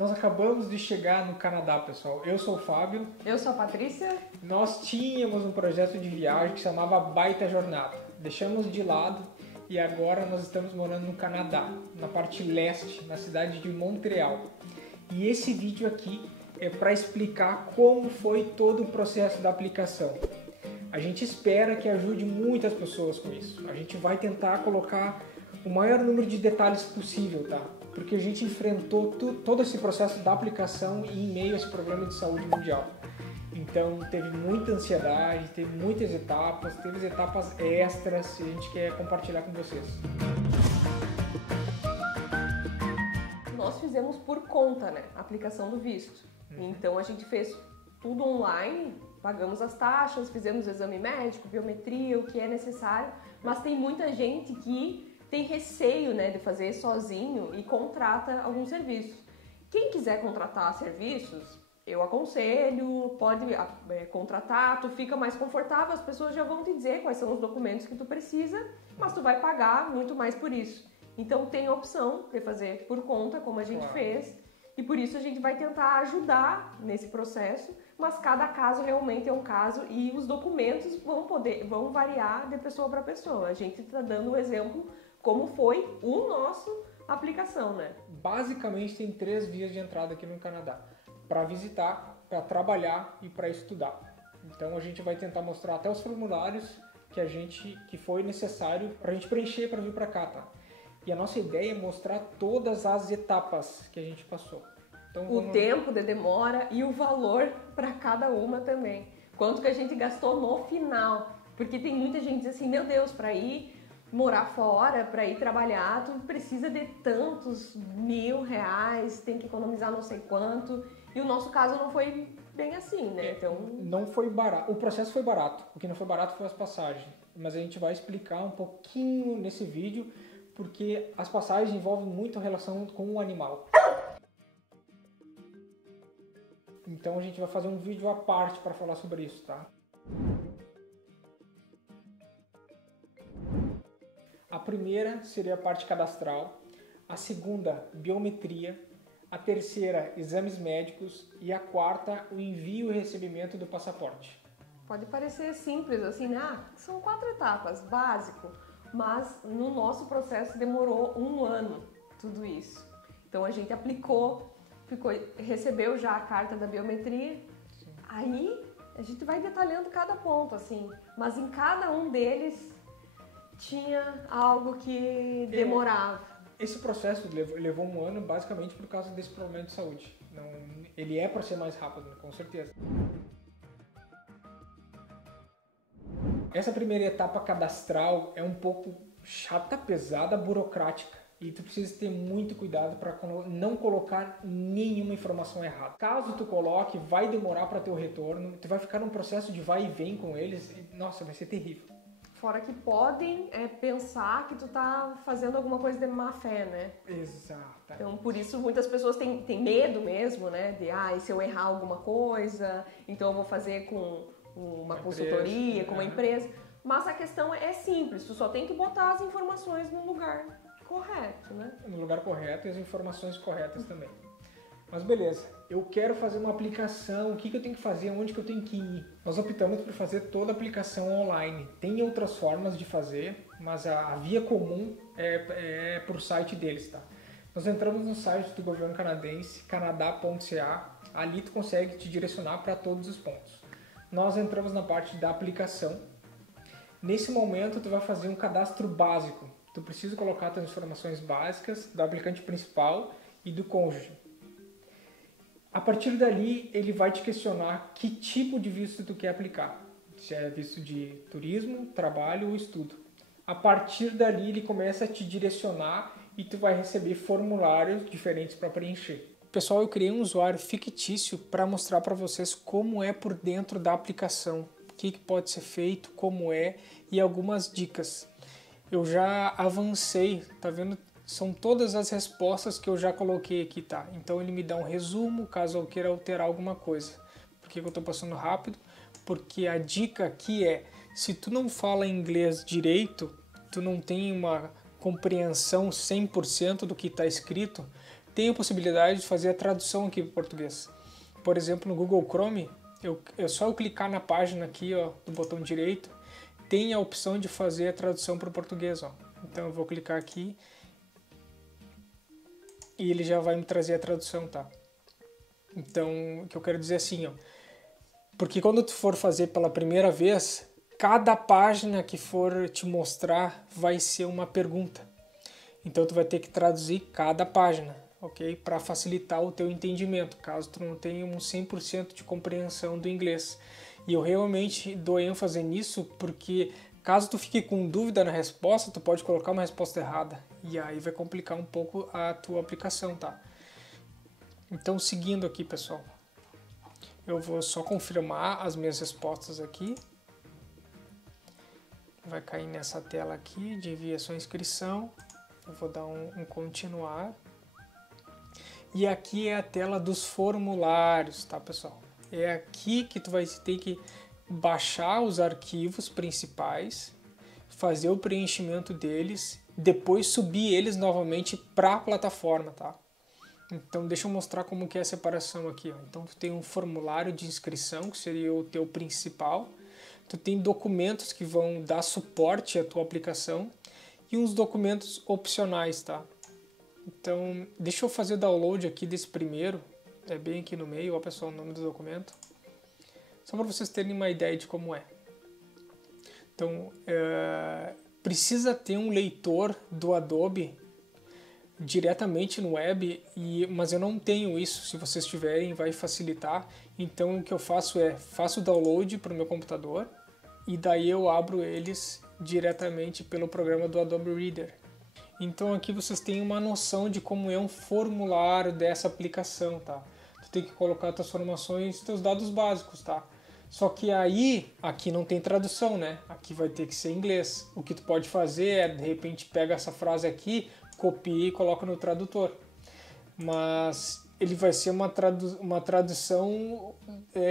Nós acabamos de chegar no Canadá, pessoal. Eu sou o Fábio. Eu sou a Patrícia. Nós tínhamos um projeto de viagem que se chamava Baita Jornada. Deixamos de lado e agora nós estamos morando no Canadá, na parte leste, na cidade de Montreal. E esse vídeo aqui é para explicar como foi todo o processo da aplicação. A gente espera que ajude muitas pessoas com isso. A gente vai tentar colocar o maior número de detalhes possível, tá? Porque a gente enfrentou todo esse processo da aplicação e em meio a esse problema de saúde mundial. Então teve muita ansiedade, teve muitas etapas, teve etapas extras e a gente quer compartilhar com vocês. Nós fizemos por conta, né? A aplicação do visto. Então a gente fez tudo online, pagamos as taxas, fizemos o exame médico, biometria, o que é necessário, mas tem muita gente que tem receio, né, de fazer sozinho e contrata alguns serviços. Quem quiser contratar serviços, eu aconselho, pode contratar, tu fica mais confortável, as pessoas já vão te dizer quais são os documentos que tu precisa, mas tu vai pagar muito mais por isso. Então tem a opção de fazer por conta, como a gente fez, e por isso a gente vai tentar ajudar nesse processo, mas cada caso realmente é um caso e os documentos vão variar de pessoa para pessoa. A gente está dando um exemplo como foi o nosso aplicação, né? Basicamente tem 3 vias de entrada aqui no Canadá: para visitar, para trabalhar e para estudar. Então a gente vai tentar mostrar até os formulários que foi necessário para a gente preencher para vir para cá, tá? E a nossa ideia é mostrar todas as etapas que a gente passou. Então, o tempo de demora e o valor para cada uma também. Quanto que a gente gastou no final. Porque tem muita gente que diz assim, meu Deus, para ir morar fora, para ir trabalhar, tu precisa de tantos R$1.000, tem que economizar não sei quanto. E o nosso caso não foi bem assim, né? Então não foi barato. O processo foi barato. O que não foi barato foi as passagens. Mas a gente vai explicar um pouquinho nesse vídeo, porque as passagens envolvem muito a relação com o animal. Então a gente vai fazer um vídeo à parte para falar sobre isso, tá? A primeira seria a parte cadastral, a segunda, biometria, a terceira, exames médicos e a quarta, o envio e recebimento do passaporte. Pode parecer simples, assim, né? São 4 etapas, básico, mas no nosso processo demorou 1 ano tudo isso. Então a gente recebeu já a carta da biometria. Sim. Aí a gente vai detalhando cada ponto, assim, mas em cada um deles tinha algo que demorava. Esse processo levou 1 ano basicamente por causa desse problema de saúde. Ele é para ser mais rápido, com certeza. Essa primeira etapa cadastral é um pouco chata, pesada, burocrática. E tu precisa ter muito cuidado para não colocar nenhuma informação errada. Caso tu coloque, vai demorar para ter o retorno. Tu vai ficar num processo de vai e vem com eles. E, nossa, vai ser terrível. Fora que podem pensar que tu tá fazendo alguma coisa de má fé, né? Exato. Então, por isso, muitas pessoas têm medo mesmo, né? De, e se eu errar alguma coisa, então eu vou fazer com uma consultoria, com uma empresa. Mas a questão é simples, tu só tem que botar as informações no lugar correto, né? No lugar correto e as informações corretas também. Mas beleza, eu quero fazer uma aplicação, o que eu tenho que fazer, onde que eu tenho que ir? Nós optamos por fazer toda a aplicação online. Tem outras formas de fazer, mas a via comum é por site deles, tá? Nós entramos no site do governo canadense, canada.ca, ali tu consegue te direcionar para todos os pontos. Nós entramos na parte da aplicação. Nesse momento tu vai fazer um cadastro básico. Tu precisa colocar as informações básicas do aplicante principal e do cônjuge. A partir dali, ele vai te questionar que tipo de visto tu quer aplicar. Se é visto de turismo, trabalho ou estudo. A partir dali, ele começa a te direcionar e tu vai receber formulários diferentes para preencher. Pessoal, eu criei um usuário fictício para mostrar para vocês como é por dentro da aplicação, o que pode ser feito, como é e algumas dicas. Eu já avancei, tá vendo? São todas as respostas que eu já coloquei aqui, tá? Então ele me dá um resumo, caso eu queira alterar alguma coisa. Por que eu tô passando rápido? Porque a dica aqui é, se tu não fala inglês direito, tu não tem uma compreensão 100% do que está escrito, tem a possibilidade de fazer a tradução aqui para o português. Por exemplo, no Google Chrome, é só eu clicar na página aqui, ó, do botão direito, tem a opção de fazer a tradução para o português. Ó. Então eu vou clicar aqui e ele já vai me trazer a tradução, tá? Então, o que eu quero dizer é assim, ó, porque quando tu for fazer pela primeira vez, cada página que for te mostrar vai ser uma pergunta. Então tu vai ter que traduzir cada página, ok? Para facilitar o teu entendimento, caso tu não tenha um 100% de compreensão do inglês. E eu realmente dou ênfase nisso porque caso tu fique com dúvida na resposta, tu pode colocar uma resposta errada. E aí vai complicar um pouco a tua aplicação, tá? Então, seguindo aqui, pessoal, eu vou só confirmar as minhas respostas aqui. Vai cair nessa tela aqui de envia sua inscrição. Eu vou dar um continuar. E aqui é a tela dos formulários, tá, pessoal? É aqui que tu vai ter que baixar os arquivos principais, fazer o preenchimento deles, depois subir eles novamente para a plataforma, tá? Então deixa eu mostrar como que é a separação aqui, ó. Então tu tem um formulário de inscrição, que seria o teu principal. Tu tem documentos que vão dar suporte à tua aplicação e uns documentos opcionais, tá? Então, deixa eu fazer download aqui desse primeiro, é bem aqui no meio, ó pessoal, o nome do documento, só para vocês terem uma ideia de como é. Então, precisa ter um leitor do Adobe diretamente no web, mas eu não tenho isso. Se vocês tiverem, vai facilitar. Então, o que eu faço faço o download para o meu computador e daí eu abro eles diretamente pelo programa do Adobe Reader. Então aqui vocês têm uma noção de como é um formulário dessa aplicação, tá? Tu tem que colocar tuas informações, teus dados básicos, tá? Só que aí, aqui não tem tradução, né? Aqui vai ter que ser em inglês. O que tu pode fazer é, de repente, pega essa frase aqui, copia e coloca no tradutor. Mas ele vai ser uma tradução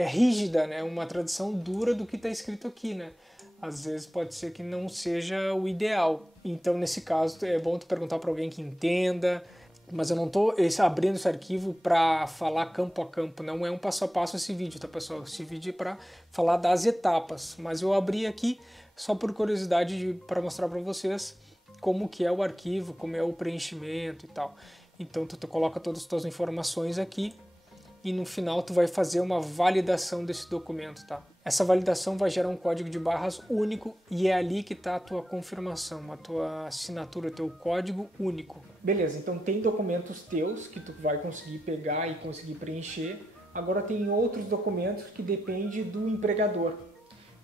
rígida, né? Uma tradução dura do que está escrito aqui, né? Às vezes pode ser que não seja o ideal. Então, nesse caso, é bom tu perguntar para alguém que entenda. Mas eu não estou abrindo esse arquivo para falar campo a campo. Não é um passo a passo esse vídeo, tá, pessoal? Esse vídeo é para falar das etapas. Mas eu abri aqui só por curiosidade para mostrar para vocês como que é o arquivo, como é o preenchimento e tal. Então, tu coloca todas as tuas informações aqui e no final tu vai fazer uma validação desse documento, tá? Essa validação vai gerar um código de barras único e é ali que está a tua confirmação, a tua assinatura, o teu código único. Beleza, então tem documentos teus que tu vai conseguir pegar e conseguir preencher. Agora tem outros documentos que dependem do empregador.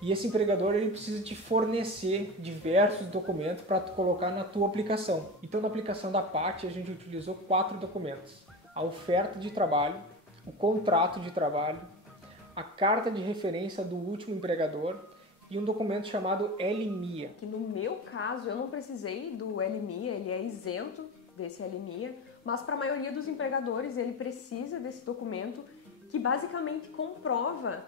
E esse empregador ele precisa te fornecer diversos documentos para tu colocar na tua aplicação. Então na aplicação da Paty a gente utilizou 4 documentos. A oferta de trabalho, o contrato de trabalho, a carta de referência do último empregador e um documento chamado LMIA. Que no meu caso eu não precisei do LMIA, ele é isento desse LMIA, mas para a maioria dos empregadores ele precisa desse documento que basicamente comprova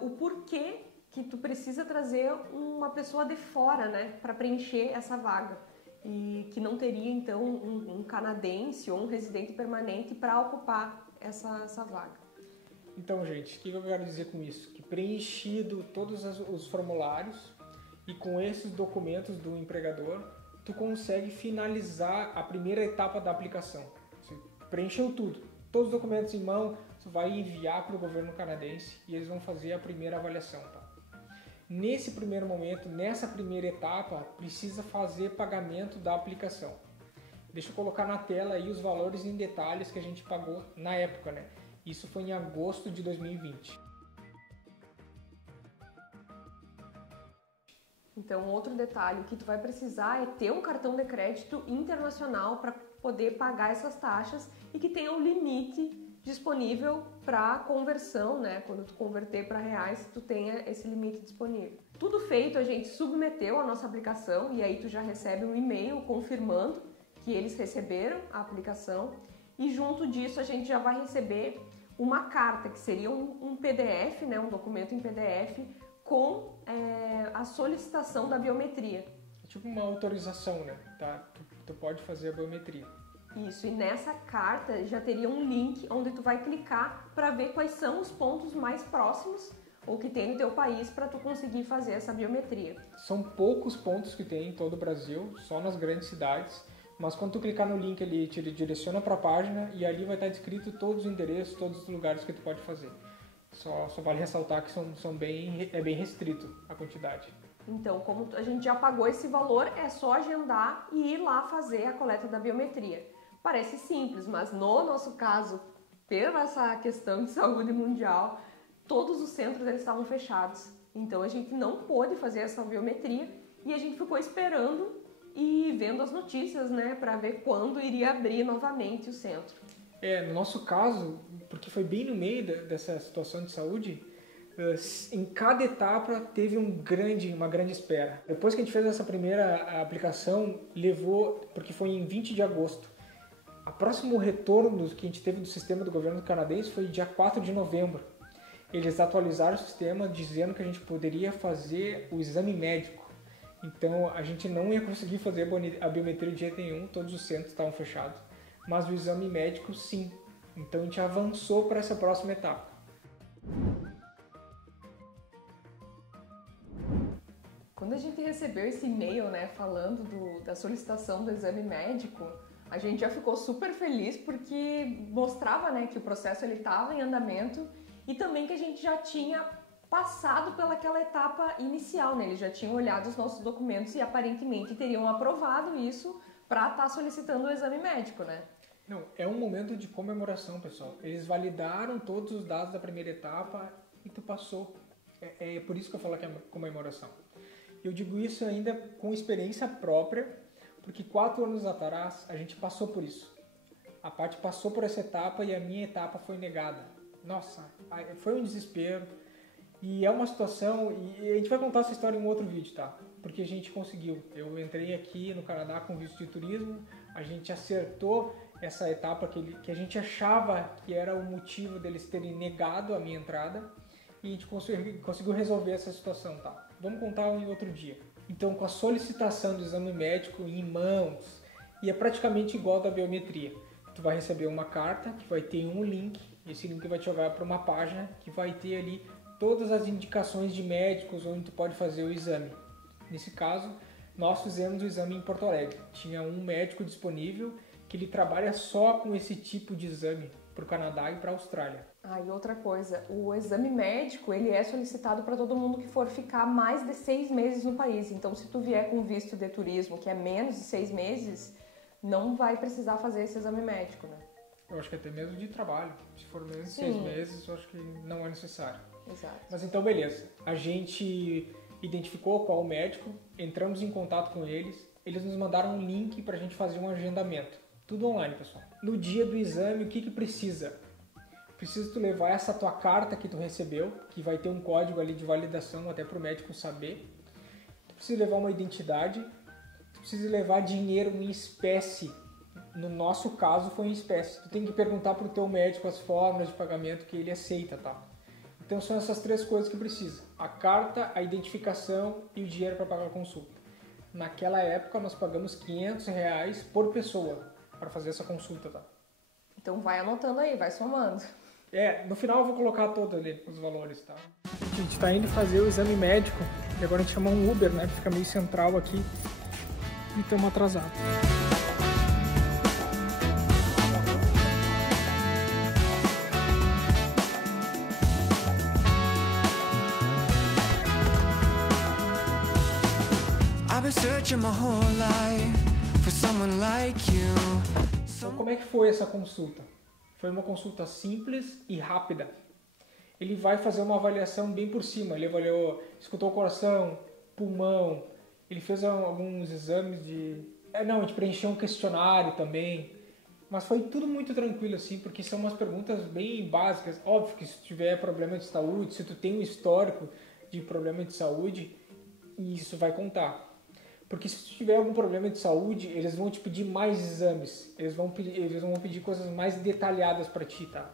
o porquê que tu precisa trazer uma pessoa de fora, né, para preencher essa vaga. E que não teria então um canadense ou um residente permanente para ocupar essa vaga. Então, gente, o que eu quero dizer com isso? Que preenchido todos os formulários e com esses documentos do empregador, tu consegue finalizar a primeira etapa da aplicação. Você preencheu tudo, todos os documentos em mão, tu vai enviar para o governo canadense e eles vão fazer a primeira avaliação, tá? Nesse primeiro momento, nessa primeira etapa, precisa fazer pagamento da aplicação. Deixa eu colocar na tela aí os valores em detalhes que a gente pagou na época, né? Isso foi em agosto de 2020. Então, outro detalhe, o que tu vai precisar é ter um cartão de crédito internacional para poder pagar essas taxas e que tenha um limite disponível para conversão, né? Quando tu converter para reais, tu tenha esse limite disponível. Tudo feito, a gente submeteu a nossa aplicação e aí tu já recebe um e-mail confirmando que eles receberam a aplicação. E junto disso a gente já vai receber uma carta, que seria um PDF, né, um documento em PDF, com a solicitação da biometria. É tipo uma autorização, né? Tá? Tu pode fazer a biometria. Isso, e nessa carta já teria um link onde tu vai clicar para ver quais são os pontos mais próximos ou que tem no teu país para tu conseguir fazer essa biometria. São poucos pontos que tem em todo o Brasil, só nas grandes cidades, mas quando tu clicar no link ele te direciona para a página e ali vai estar descrito todos os endereços, todos os lugares que tu pode fazer. Só vale ressaltar que é bem restrito a quantidade. Então, como a gente já pagou esse valor, é só agendar e ir lá fazer a coleta da biometria. Parece simples, mas no nosso caso, pela essa questão de saúde mundial, todos os centros eles estavam fechados. Então a gente não pôde fazer essa biometria e a gente ficou esperando e vendo as notícias, né, para ver quando iria abrir novamente o centro. No nosso caso, porque foi bem no meio dessa situação de saúde, em cada etapa teve uma grande espera. Depois que a gente fez essa primeira aplicação, porque foi em 20 de agosto. O próximo retorno que a gente teve do sistema do governo canadense foi dia 4 de novembro. Eles atualizaram o sistema dizendo que a gente poderia fazer o exame médico. Então a gente não ia conseguir fazer a biometria de jeito nenhum, todos os centros estavam fechados. Mas o exame médico sim. Então a gente avançou para essa próxima etapa. Quando a gente recebeu esse e-mail, né, falando da solicitação do exame médico, a gente já ficou super feliz porque mostrava, né, que o processo estava em andamento e também que a gente já tinha passado pelaquela etapa inicial, né? Eles já tinham olhado os nossos documentos e aparentemente teriam aprovado isso para estar solicitando o exame médico, né? Não, é um momento de comemoração, pessoal. Eles validaram todos os dados da primeira etapa e tu passou. É por isso que eu falo que é comemoração. Eu digo isso ainda com experiência própria, porque 4 anos atrás a gente passou por isso. A Paty passou por essa etapa e a minha etapa foi negada. Nossa, foi um desespero. E é uma situação, e a gente vai contar essa história em um outro vídeo, tá? Porque a gente conseguiu. Eu entrei aqui no Canadá com visto de turismo, a gente acertou essa etapa que a gente achava que era o motivo deles terem negado a minha entrada e a gente conseguiu resolver essa situação, tá? Vamos contar em outro dia. Então, com a solicitação do exame médico em mãos, e é praticamente igual da biometria. Tu vai receber uma carta que vai ter um link, esse link vai te jogar para uma página que vai ter ali todas as indicações de médicos onde tu pode fazer o exame. Nesse caso, nós fizemos o exame em Porto Alegre. Tinha um médico disponível que ele trabalha só com esse tipo de exame para o Canadá e para a Austrália. E outra coisa, o exame médico ele é solicitado para todo mundo que for ficar mais de 6 meses no país. Então, se tu vier com visto de turismo, que é menos de 6 meses, não vai precisar fazer esse exame médico, né? Eu acho que até mesmo de trabalho. Se for menos de 6 meses, eu acho que não é necessário. Exato. Mas então, beleza. A gente identificou qual o médico, entramos em contato com eles nos mandaram um link para a gente fazer um agendamento. Tudo online, pessoal. No dia do exame, o que precisa? Precisa tu levar essa tua carta que tu recebeu, que vai ter um código ali de validação até para o médico saber. Tu precisa levar uma identidade. Tu precisa levar dinheiro em espécie. No nosso caso foi em espécie. Tu tem que perguntar para o teu médico as formas de pagamento que ele aceita, tá? Então são essas 3 coisas que precisa. A carta, a identificação e o dinheiro para pagar a consulta. Naquela época nós pagamos R$500 por pessoa para fazer essa consulta, tá? Então vai anotando aí, vai somando. No final eu vou colocar todos ali os valores, tá? A gente tá indo fazer o exame médico e agora a gente chama um Uber, né? Fica meio central aqui e estamos atrasados. Então, como é que foi essa consulta? Foi uma consulta simples e rápida. Ele vai fazer uma avaliação bem por cima. Ele avaliou, escutou o coração, pulmão. Ele fez alguns exames de... a gente preencheu um questionário também. Mas foi tudo muito tranquilo, assim, porque são umas perguntas bem básicas. Óbvio que se tu tiver problema de saúde, se tu tem um histórico de problema de saúde, isso vai contar. Porque se tu tiver algum problema de saúde, eles vão te pedir mais exames. Eles vão pedir coisas mais detalhadas para ti, tá?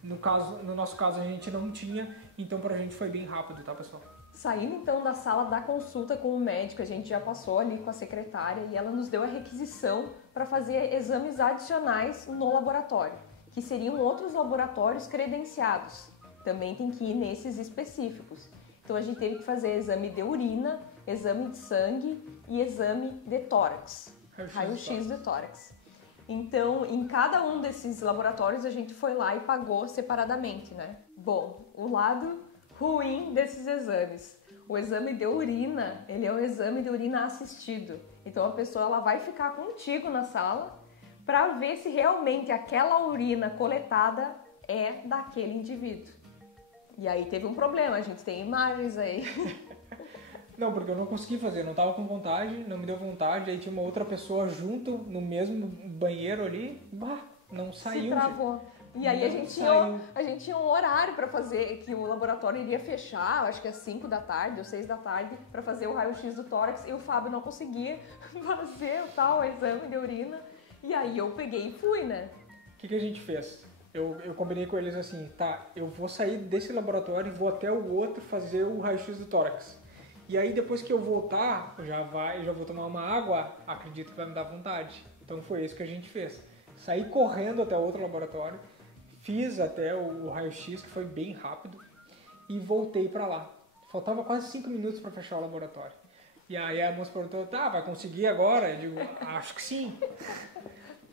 No nosso caso, a gente não tinha, então pra gente foi bem rápido, tá, pessoal? Saindo então da sala da consulta com o médico, a gente já passou ali com a secretária e ela nos deu a requisição para fazer exames adicionais no laboratório, que seriam outros laboratórios credenciados. Também tem que ir nesses específicos. Então a gente teve que fazer exame de urina, exame de sangue e exame de tórax, raio-x de tórax. Então, em cada um desses laboratórios a gente foi lá e pagou separadamente, né? Bom, o lado ruim desses exames. O exame de urina, ele é um exame de urina assistido. Então a pessoa ela vai ficar contigo na sala para ver se realmente aquela urina coletada é daquele indivíduo. E aí teve um problema, a gente tem imagens aí. Não, porque eu não consegui fazer, não tava com vontade, não me deu vontade, aí tinha uma outra pessoa junto no mesmo banheiro ali, não saiu. Se travou. E aí a gente tinha um horário para fazer, que o laboratório iria fechar, acho que às 5 da tarde ou 6 da tarde, para fazer o raio-x do tórax, e o Fábio não conseguia fazer o tal exame de urina. E aí eu peguei e fui, né? O que a gente fez? Eu combinei com eles assim, tá, eu vou sair desse laboratório e vou até o outro fazer o raio-x do tórax. E aí depois que eu voltar, eu já vou tomar uma água, acredito que vai me dar vontade. Então foi isso que a gente fez. Saí correndo até o outro laboratório, fiz até o raio-x, que foi bem rápido, e voltei para lá. Faltava quase 5 minutos para fechar o laboratório. E aí a moça perguntou, tá, vai conseguir agora? Eu digo, acho que sim.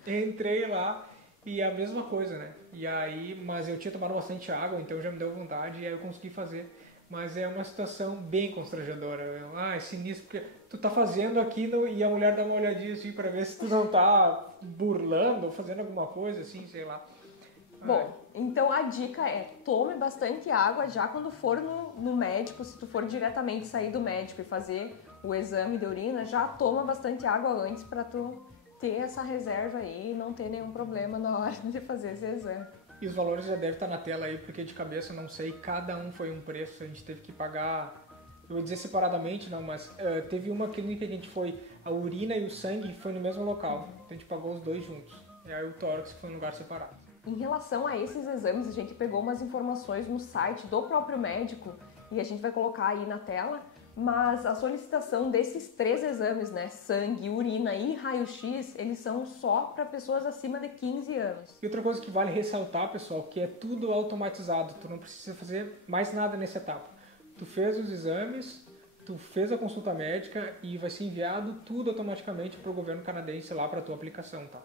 Entrei lá e a mesma coisa, né? E aí, mas eu tinha tomado bastante água, então já me deu vontade e aí eu consegui fazer. Mas é uma situação bem constrangedora. É sinistro, porque tu tá fazendo aquilo e a mulher dá uma olhadinha assim pra ver se tu não tá burlando ou fazendo alguma coisa assim, sei lá. Bom, então a dica é, tome bastante água já quando for no médico, se tu for diretamente sair do médico e fazer o exame de urina, já toma bastante água antes pra tu ter essa reserva aí e não ter nenhum problema na hora de fazer esse exame. E os valores já devem estar na tela aí, porque de cabeça eu não sei, cada um foi um preço, a gente teve que pagar, eu vou dizer separadamente, não, mas teve uma clínica que a gente foi, a urina e o sangue foi no mesmo local, então a gente pagou os dois juntos, e aí o tórax foi em lugar separado. Em relação a esses exames, a gente pegou umas informações no site do próprio médico e a gente vai colocar aí na tela, mas a solicitação desses 3 exames, né, sangue, urina e raio-x, eles são só para pessoas acima de 15 anos. E outra coisa que vale ressaltar, pessoal, que é tudo automatizado, tu não precisa fazer mais nada nessa etapa. Tu fez os exames, tu fez a consulta médica e vai ser enviado tudo automaticamente para o governo canadense lá para a tua aplicação, tá?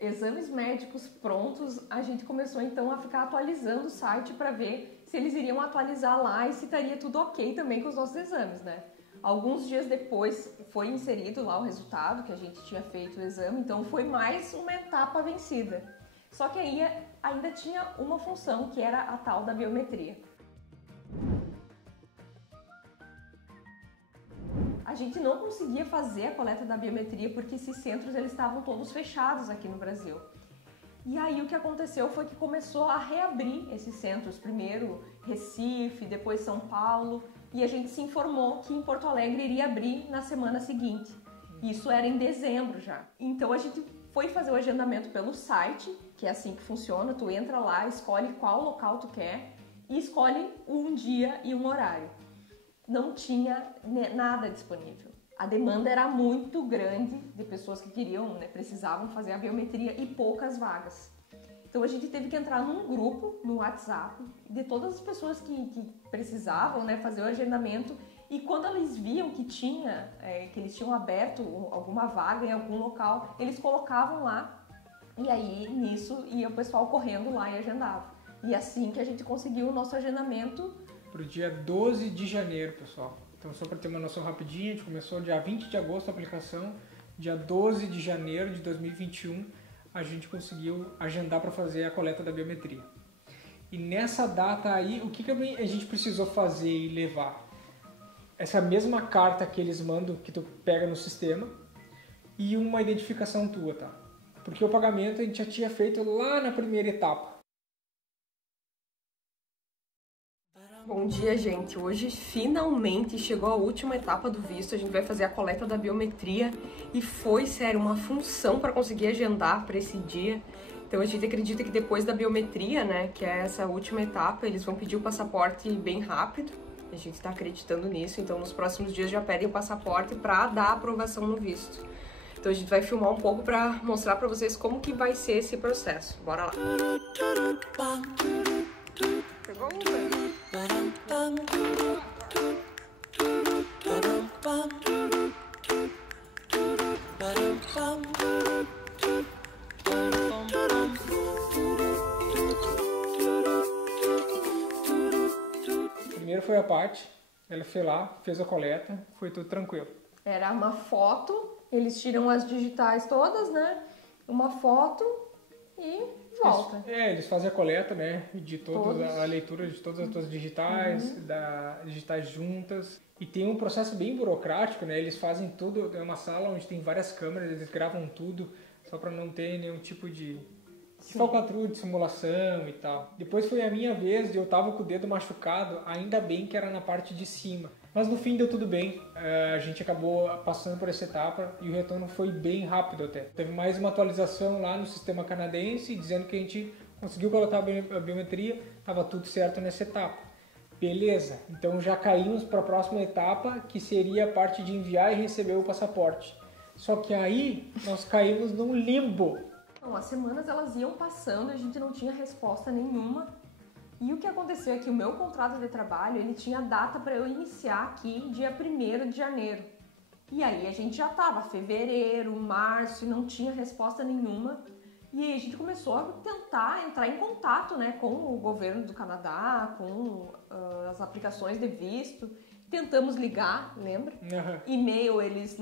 Exames médicos prontos, a gente começou então a ficar atualizando o site para ver se eles iriam atualizar lá e se estaria tudo ok também com os nossos exames, né? Alguns dias depois foi inserido lá o resultado que a gente tinha feito o exame, então foi mais uma etapa vencida. Só que aí ainda tinha uma função que era a tal da biometria. A gente não conseguia fazer a coleta da biometria porque esses centros eles estavam todos fechados aqui no Brasil. E aí o que aconteceu foi que começou a reabrir esses centros, primeiro Recife, depois São Paulo, e a gente se informou que em Porto Alegre iria abrir na semana seguinte. Isso era em dezembro já. Então a gente foi fazer o agendamento pelo site, que é assim que funciona, tu entra lá, escolhe qual local tu quer e escolhe um dia e um horário. Não tinha nada disponível. A demanda era muito grande de pessoas que queriam, né, precisavam fazer a biometria e poucas vagas. Então a gente teve que entrar num grupo no WhatsApp de todas as pessoas que precisavam, né, fazer o agendamento, e quando eles viam que que eles tinham aberto alguma vaga em algum local, eles colocavam lá e aí nisso ia o pessoal correndo lá e agendava. E assim que a gente conseguiu o nosso agendamento para o dia 12 de janeiro, pessoal. Então, só para ter uma noção rapidinha, a gente começou dia 20 de agosto a aplicação, dia 12 de janeiro de 2021 a gente conseguiu agendar para fazer a coleta da biometria. E nessa data aí, o que a gente precisou fazer e levar? Essa mesma carta que eles mandam, que tu pega no sistema, e uma identificação tua, tá? Porque o pagamento a gente já tinha feito lá na primeira etapa. Bom dia, gente. Hoje finalmente chegou a última etapa do visto. A gente vai fazer a coleta da biometria e foi, sério, uma função para conseguir agendar para esse dia. Então a gente acredita que depois da biometria, né, que é essa última etapa, eles vão pedir o passaporte bem rápido. A gente está acreditando nisso, então nos próximos dias já pedem o passaporte para dar aprovação no visto. Então a gente vai filmar um pouco para mostrar para vocês como que vai ser esse processo. Bora lá! Pegou um, Primeiro foi a Paty, ela foi lá, fez a coleta, foi tudo tranquilo. Era uma foto, eles tiram as digitais todas, né? Uma foto e volta. Eles fazem a coleta, né? De a leitura de todas as tuas digitais, digitais juntas. E tem um processo bem burocrático, né? Eles fazem tudo, é uma sala onde tem várias câmeras, eles gravam tudo, só para não ter nenhum tipo de falcatrua, de simulação e tal. Depois foi a minha vez, eu tava com o dedo machucado, ainda bem que era na parte de cima. Mas no fim deu tudo bem, a gente acabou passando por essa etapa e o retorno foi bem rápido até. Teve mais uma atualização lá no sistema canadense, dizendo que a gente conseguiu colocar a biometria, estava tudo certo nessa etapa. Beleza, então já caímos para a próxima etapa, que seria a parte de enviar e receber o passaporte. Só que aí nós caímos num limbo. Então, as semanas elas iam passando, a gente não tinha resposta nenhuma. E o que aconteceu é que o meu contrato de trabalho, ele tinha data para eu iniciar aqui dia 1º de janeiro. E aí a gente já estava fevereiro, março e não tinha resposta nenhuma. E aí a gente começou a tentar entrar em contato, né, com o governo do Canadá, com as aplicações de visto. Tentamos ligar, lembra? Uhum. E-mail, eles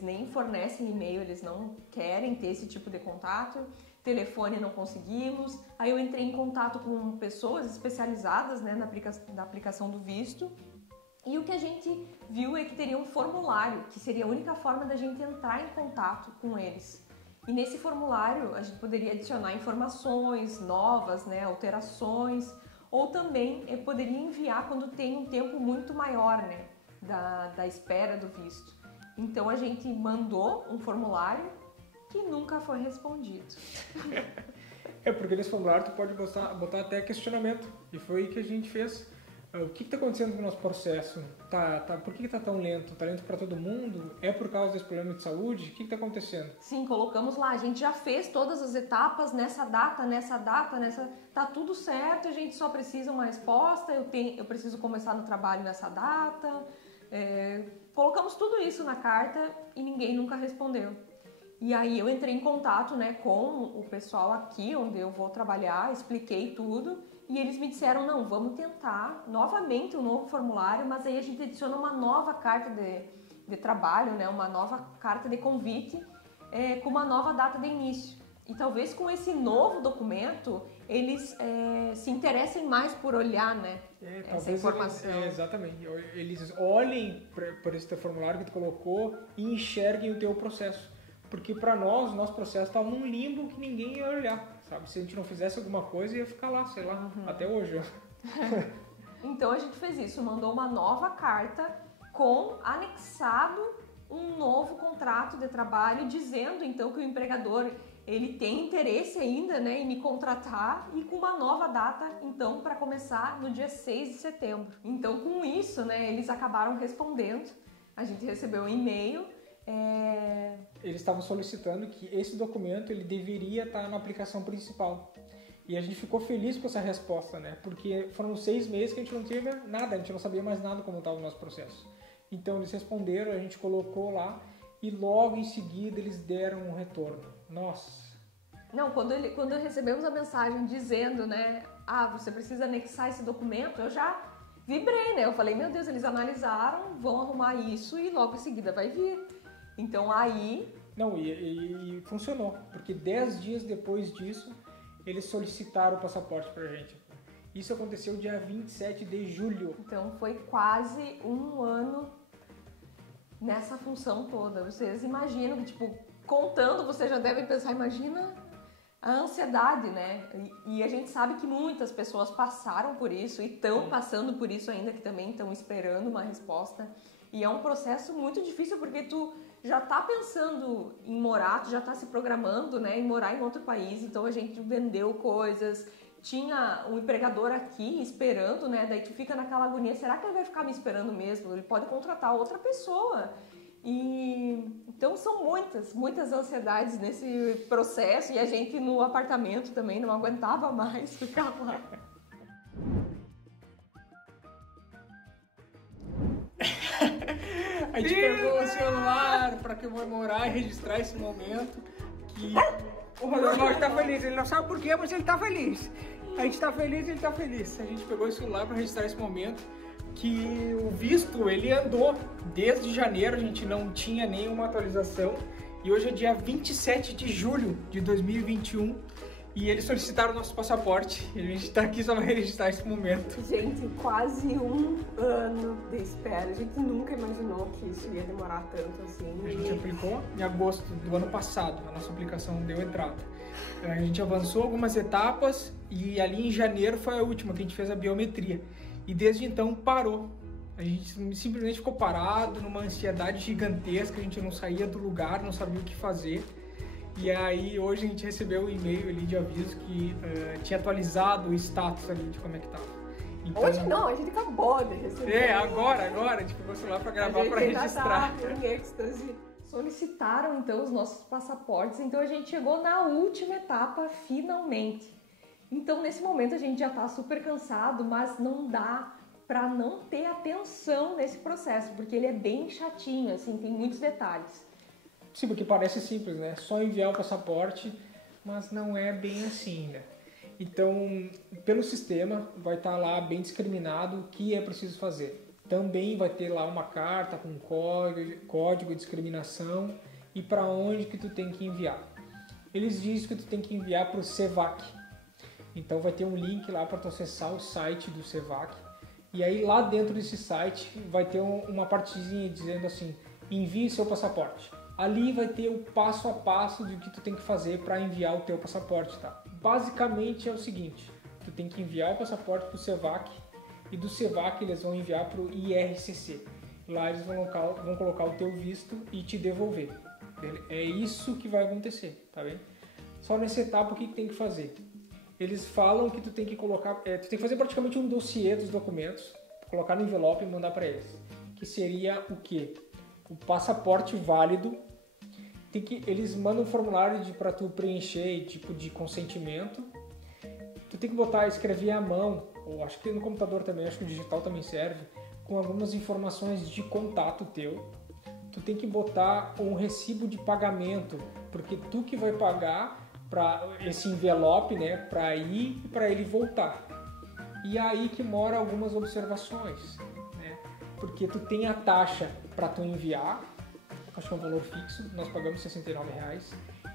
nem fornecem e-mail, eles não querem ter esse tipo de contato. Telefone não conseguimos. Aí eu entrei em contato com pessoas especializadas, né, na aplicação do visto. E o que a gente viu é que teria um formulário, que seria a única forma da gente entrar em contato com eles. E nesse formulário a gente poderia adicionar informações novas, né, alterações, ou também poderia enviar quando tem um tempo muito maior, né, da espera do visto. Então a gente mandou um formulário que nunca foi respondido. Porque nesse formulário tu pode botar até questionamento. E foi o que a gente fez. O que está acontecendo com o nosso processo? Por que está tão lento? Está lento para todo mundo? É por causa desse problema de saúde? O que está acontecendo? Sim, colocamos lá. A gente já fez todas as etapas nessa data. Tá tudo certo, a gente só precisa uma resposta. Eu preciso começar no trabalho nessa data. Colocamos tudo isso na carta e ninguém nunca respondeu. E aí eu entrei em contato, né, com o pessoal aqui onde eu vou trabalhar, expliquei tudo e eles me disseram, não, vamos tentar novamente um novo formulário, mas aí a gente adiciona uma nova carta de trabalho, né, uma nova carta de convite com uma nova data de início. E talvez com esse novo documento eles se interessem mais por olhar, né, essa informação. Exatamente. Eles olhem por esse teu formulário que tu colocou e enxerguem o teu processo. Porque para nós, o nosso processo estava num limbo que ninguém ia olhar, sabe? Se a gente não fizesse alguma coisa, ia ficar lá, sei lá, até hoje. Então a gente fez isso, mandou uma nova carta com anexado um novo contrato de trabalho, dizendo então que o empregador ele tem interesse ainda, né, em me contratar e com uma nova data então para começar no dia 6 de setembro. Então com isso, né, eles acabaram respondendo, a gente recebeu um e-mail. Eles estavam solicitando que esse documento ele deveria estar na aplicação principal. E a gente ficou feliz com essa resposta, né? Porque foram 6 meses que a gente não tinha nada, a gente não sabia mais nada como estava o nosso processo. Então eles responderam, a gente colocou lá e logo em seguida eles deram um retorno. Nossa! Não, quando recebemos a mensagem dizendo, né, você precisa anexar esse documento, eu já vibrei, né? Eu falei, meu Deus, eles analisaram, vão arrumar isso e logo em seguida vai vir. Então aí... Não, e funcionou, porque 10 dias depois disso, eles solicitaram o passaporte pra gente. Isso aconteceu dia 27 de julho. Então foi quase um ano nessa função toda. Vocês imaginam que, tipo, contando, vocês já devem pensar, imagina a ansiedade, né? E a gente sabe que muitas pessoas passaram por isso e estão passando por isso ainda, que também estão esperando uma resposta. E é um processo muito difícil porque tu já tá pensando em morar, tu já tá se programando, né, em morar em outro país, então a gente vendeu coisas tinha um empregador aqui esperando, né? Daí tu fica naquela agonia, será que ele vai ficar me esperando mesmo? Ele pode contratar outra pessoa. E então são muitas ansiedades nesse processo, e a gente no apartamento também não aguentava mais ficar lá. A gente pegou o celular para comemorar e registrar esse momento que o Rodolfo está feliz. Ele não sabe por quê, mas ele está feliz. A gente está feliz e ele está feliz. A gente pegou o celular para registrar esse momento que o visto, ele andou desde janeiro, a gente não tinha nenhuma atualização. E hoje é dia 27 de julho de 2021 e eles solicitaram o nosso passaporte. A gente está aqui só para registrar esse momento. Gente, quase um ano de espera. A gente nunca imaginou que isso ia demorar tanto assim. A gente aplicou em agosto do ano passado, a nossa aplicação deu entrada. A gente avançou algumas etapas e ali em janeiro foi a última que a gente fez a biometria. E desde então parou. A gente simplesmente ficou parado, numa ansiedade gigantesca, a gente não saía do lugar, não sabia o que fazer. E aí hoje a gente recebeu um e-mail ali de aviso que tinha atualizado o status ali de como é que tava. Então, hoje não, a gente acabou de receber. Agora, a gente pegou o celular para gravar, para registrar. Tá em êxtase. Solicitaram então os nossos passaportes, então a gente chegou na última etapa finalmente. Então nesse momento a gente já tá super cansado, mas não dá para não ter atenção nesse processo, porque ele é bem chatinho, assim, tem muitos detalhes. Sim, porque parece simples, né? Só enviar o passaporte, mas não é bem assim, né? Então, pelo sistema, vai estar lá bem discriminado o que é preciso fazer. Também vai ter lá uma carta com código de discriminação e para onde que tu tem que enviar. Eles dizem que tu tem que enviar para o CEVAC. Então vai ter um link lá para tu acessar o site do CEVAC. E aí lá dentro desse site vai ter uma partezinha dizendo assim, envie seu passaporte. Ali vai ter o passo a passo do que tu tem que fazer para enviar o teu passaporte, tá? Basicamente é o seguinte, tu tem que enviar o passaporte para o CEVAC e do CEVAC eles vão enviar para o IRCC. Lá eles vão colocar o teu visto e te devolver. É isso que vai acontecer, tá bem? Só nessa etapa o que tem que fazer? Eles falam que tu tem que colocar, tu tem que fazer praticamente um dossiê dos documentos, colocar no envelope e mandar para eles. Que seria o quê? O passaporte válido. Eles mandam um formulário para tu preencher, tipo de consentimento. Tu tem que escrever à mão, ou acho que no computador também, acho que o digital também serve, com algumas informações de contato teu. Tu tem que botar um recibo de pagamento, porque tu que vai pagar para esse envelope, né, para ir e para ele voltar. E aí que mora algumas observações, né? Porque tu tem a taxa para tu enviar, acho que é um valor fixo, nós pagamos R$69,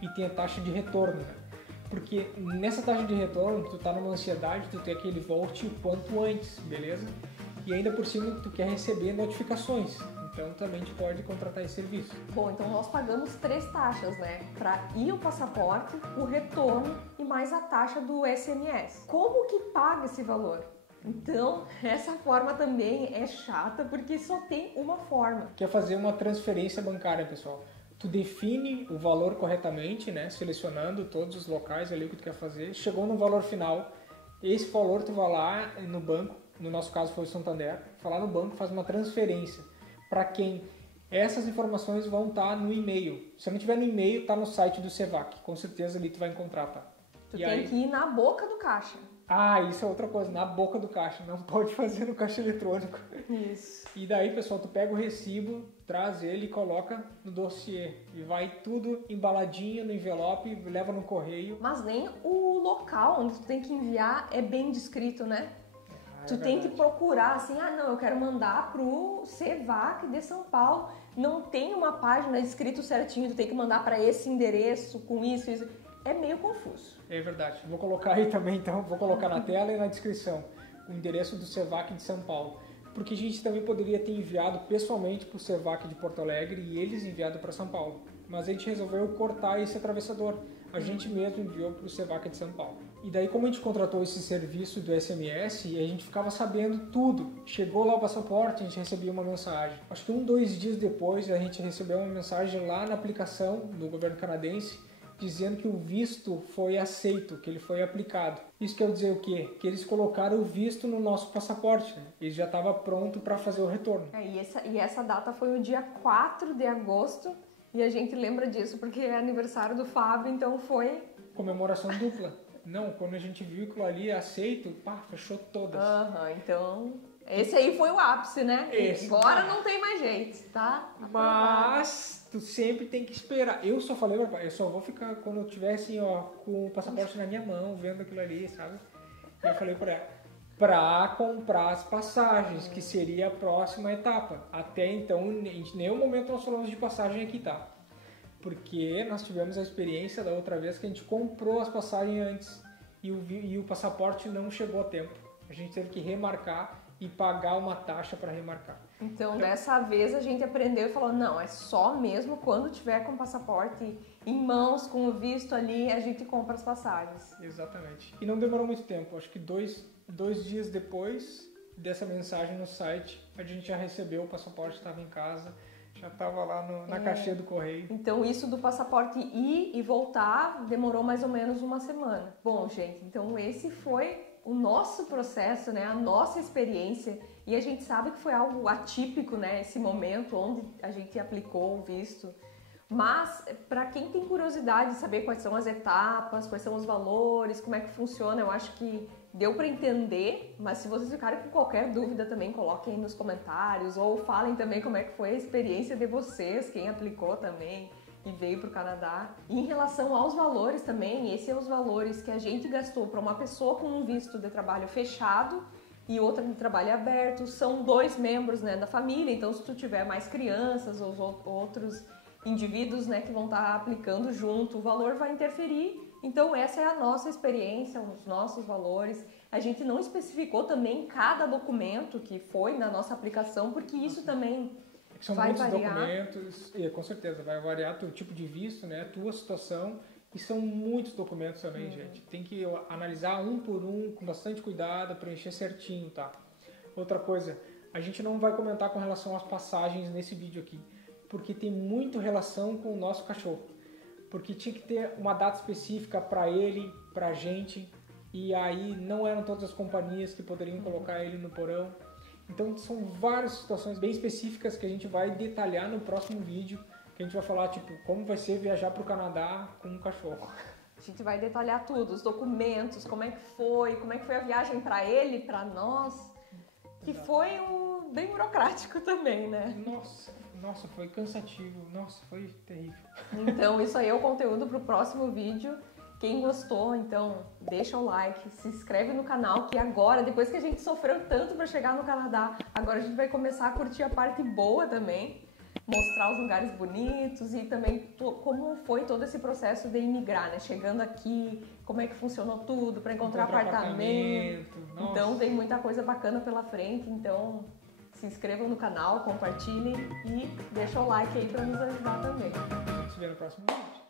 e tem a taxa de retorno, né? Porque nessa taxa de retorno, tu tá numa ansiedade, tu quer que ele volte o quanto antes, beleza? E ainda por cima, tu quer receber notificações. Então também te pode contratar esse serviço. Bom, então nós pagamos 3 taxas, né? Para ir o passaporte, o retorno e mais a taxa do SMS. Como que paga esse valor? Então, essa forma também é chata porque só tem uma forma. Quer fazer uma transferência bancária, pessoal. Tu define o valor corretamente, né? Selecionando todos os locais ali que tu quer fazer. Chegou no valor final, esse valor tu vai lá no banco, no nosso caso foi o Santander, vai lá no banco, faz uma transferência. Para quem? Essas informações vão estar no e-mail. Se não tiver no e-mail, está no site do CEVAC. Com certeza ali tu vai encontrar, tá? Tu tem que ir na boca do caixa. Ah, isso é outra coisa, na boca do caixa. Não pode fazer no caixa eletrônico. Isso. E daí, pessoal, tu pega o recibo, traz ele e coloca no dossiê. E vai tudo embaladinho no envelope, leva no correio. Mas nem o local onde tu tem que enviar é bem descrito, né? Tu tem que procurar assim, não, eu quero mandar pro CEVAC de São Paulo. Não tem uma página escrito certinho, tu tem que mandar para esse endereço, com isso. É meio confuso. É verdade. Vou colocar aí também, então, vou colocar na tela e na descrição o endereço do CEVAC de São Paulo. Porque a gente também poderia ter enviado pessoalmente para o CEVAC de Porto Alegre e eles enviado para São Paulo. Mas a gente resolveu cortar esse atravessador. A gente mesmo enviou para o CEVAC de São Paulo. E daí, como a gente contratou esse serviço do SMS, a gente ficava sabendo tudo. Chegou lá o passaporte, a gente recebia uma mensagem. Acho que 2 dias depois, a gente recebeu uma mensagem lá na aplicação do governo canadense, dizendo que o visto foi aceito, que ele foi aplicado. Isso quer dizer o quê? Que eles colocaram o visto no nosso passaporte, né? Ele já estava pronto para fazer o retorno. E essa data foi o dia 4 de agosto, e a gente lembra disso porque é aniversário do Fábio, então foi... Comemoração dupla. Não, quando a gente viu aquilo ali aceito, pá, fechou todas. Então... Esse aí foi o ápice, né? Agora não tem mais jeito, tá? Mas tu sempre tem que esperar. Eu só falei, eu só vou ficar quando eu tiver assim, ó, com o passaporte na minha mão, vendo aquilo ali, sabe? Eu falei pra ela, pra comprar as passagens, que seria a próxima etapa. Até então, em nenhum momento nós falamos de passagem aqui, tá? Porque nós tivemos a experiência da outra vez que a gente comprou as passagens antes e o passaporte não chegou a tempo. A gente teve que remarcar e pagar uma taxa para remarcar. Então, dessa vez a gente aprendeu e falou, não, é só mesmo quando tiver com o passaporte em mãos, com o visto ali, a gente compra as passagens. Exatamente. E não demorou muito tempo, acho que dois dias depois dessa mensagem no site, a gente já recebeu o passaporte, estava em casa, já estava lá na caixinha do correio. Então, isso do passaporte ir e voltar demorou mais ou menos uma semana. Bom, gente, então esse foi o nosso processo, né, a nossa experiência, e a gente sabe que foi algo atípico, né, esse momento onde a gente aplicou o visto. Mas, para quem tem curiosidade de saber quais são as etapas, quais são os valores, como é que funciona, eu acho que deu para entender, mas se vocês ficarem com qualquer dúvida também, coloquem aí nos comentários, ou falem também como é que foi a experiência de vocês, quem aplicou também e veio para o Canadá. E em relação aos valores também, esses são os valores que a gente gastou para uma pessoa com um visto de trabalho fechado e outra de trabalho aberto. São 2 membros, né, da família, então se tu tiver mais crianças ou outros indivíduos, né, que vão estar aplicando junto, o valor vai interferir. Então essa é a nossa experiência, os nossos valores. A gente não especificou também cada documento que foi na nossa aplicação, porque isso também são vai muitos variar. documentos, e com certeza vai variar o tipo de visto, né, a tua situação, e são muitos documentos também, gente. Tem que analisar um por um, com bastante cuidado, preencher certinho, tá? Outra coisa, a gente não vai comentar com relação às passagens nesse vídeo aqui, porque tem muito relação com o nosso cachorro. Porque tinha que ter uma data específica para ele, para a gente, e aí não eram todas as companhias que poderiam colocar ele no porão. Então são várias situações bem específicas que a gente vai detalhar no próximo vídeo, que a gente vai falar, tipo, como vai ser viajar para o Canadá com um cachorro. A gente vai detalhar tudo, os documentos, como é que foi a viagem para ele, para nós, que Exato. foi bem burocrático também, né? Nossa, foi cansativo, nossa, foi terrível. Então isso aí é o conteúdo para o próximo vídeo. Quem gostou, então, deixa o like, se inscreve no canal, que agora, depois que a gente sofreu tanto para chegar no Canadá, agora a gente vai começar a curtir a parte boa também, mostrar os lugares bonitos e também como foi todo esse processo de imigrar, né? Chegando aqui, como é que funcionou tudo, para encontrar apartamento. Então tem muita coisa bacana pela frente, então se inscrevam no canal, compartilhem e deixa o like aí para nos ajudar também. A gente se vê no próximo vídeo.